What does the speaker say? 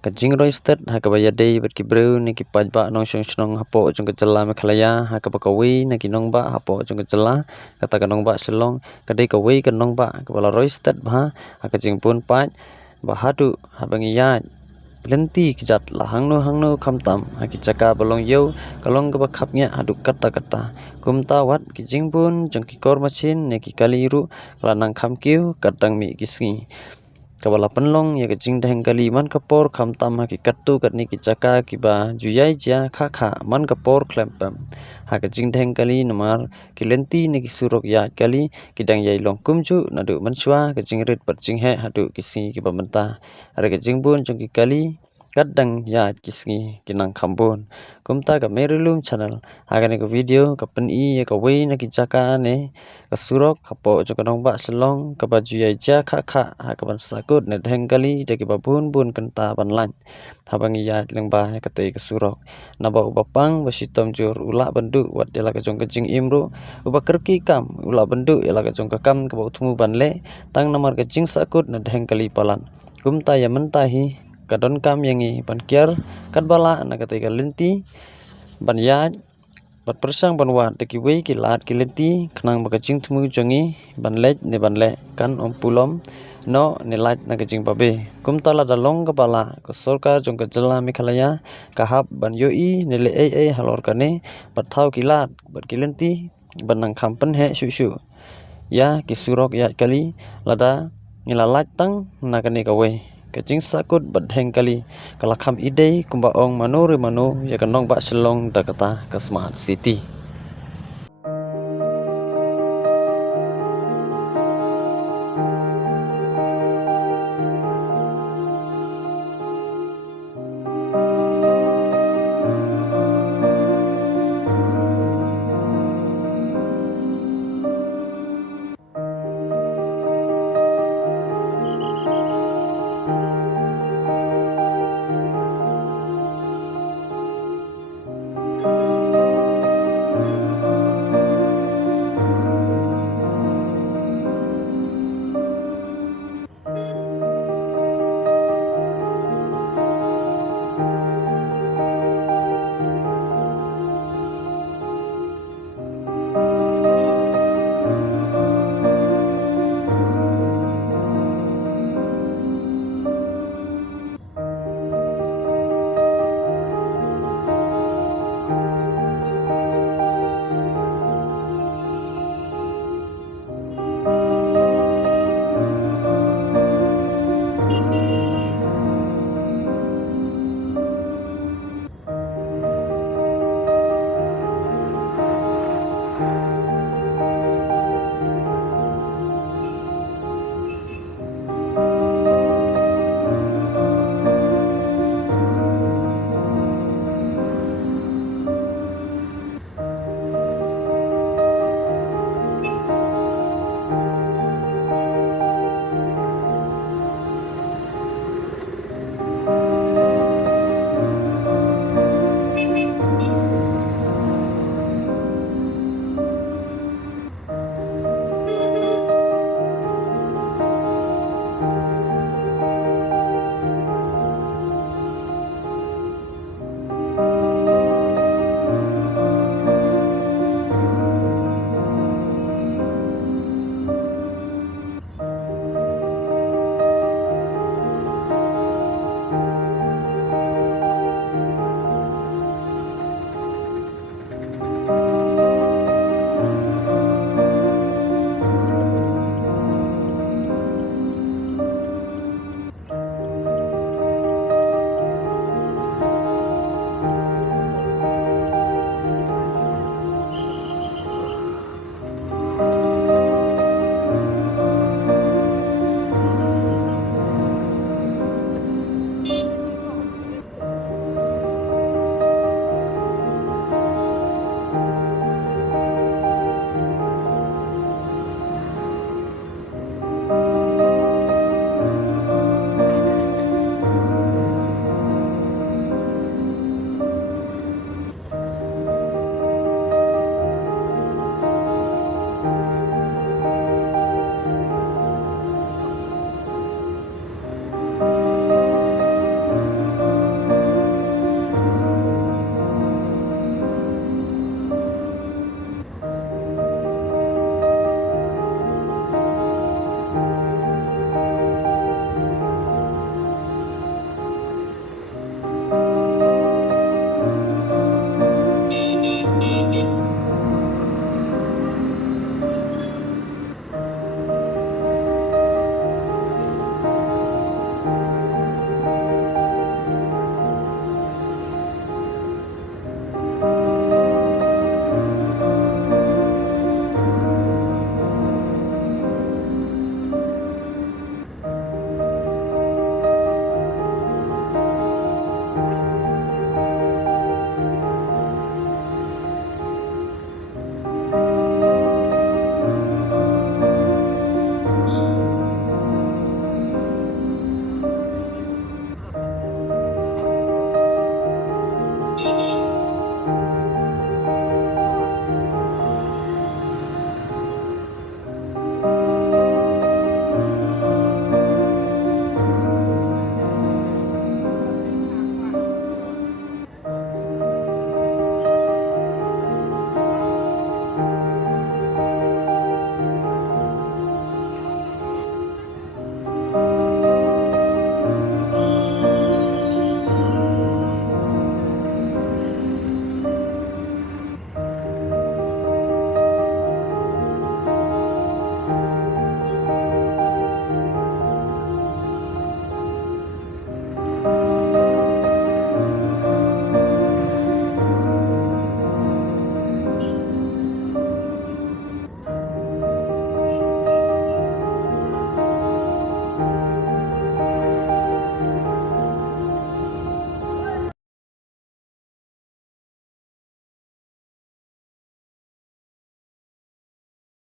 Kajing roasted hakaba yadei bet kibreu ni ki pajba nong shong hapo jong kecela mekhlaya hakaba kawi na ki nong ba hapo jong kecela kata kanong ba selong kadai kawi kanong ba kepala roasted ba hakajing pun paj bahadu habang iya lenti kijat hangno kamtam hakicaka balong yau kalong kaba khapnya haduk kata kumta wat kijing pun jong ki kor machin ne ki kaliru kala nang kham kiu kadang mi kisngi kabala penlong ya kecing daheng kali man kapor kham tam ha ki kattu katni ki chaka ki ba juyai ja kha man kapor klempam ha kecing daheng kali namar ki lenti ni ki surok ya kali kidang yai long kumju nadu manswa kecing rit percing he hadu kisi ki ba menta are kecing bun jong ki kali kadang ya kisngi kinang khambun kumta ka merilum channel agane ko video ka pen I ya ka wei na ki chaka ne ka surok hapo jo kanong ba selong ka baju ya ja kha ha ka ban sakut ne dheng kali de ki babun bun kenta ban lan habang ya leng ba ka te ka surok na ba bapang basitom jur ula bandu wat de la ka jong ka jing imru uba kerki kam ula bandu ya la ka jong ka kam ka ba thumu ban le tang namar ka jing sakut ne dheng kali palan kumta ya mentahi kadon kam yangi ban kiar kat bala na kata lenti ban yaj bat persang ban wat de ki wei ki lat ki lenti khnang ba kaching thumu jongi ban lej ne ban le kan om pulom no ne laj na kaching babe kum tala dalong ka bala ko sorkar jong ka jala mikhalaya ka hap ban yo I ne le halor kane bat thau ki lat bat ki lenti ban nang kham pen he shu ya ki surok ya kali lada ngila laj tang na kane ka wei kacing sakut badheng kali kalakham idei kumba ong manu ya kanong ba selong dakata ke smart city.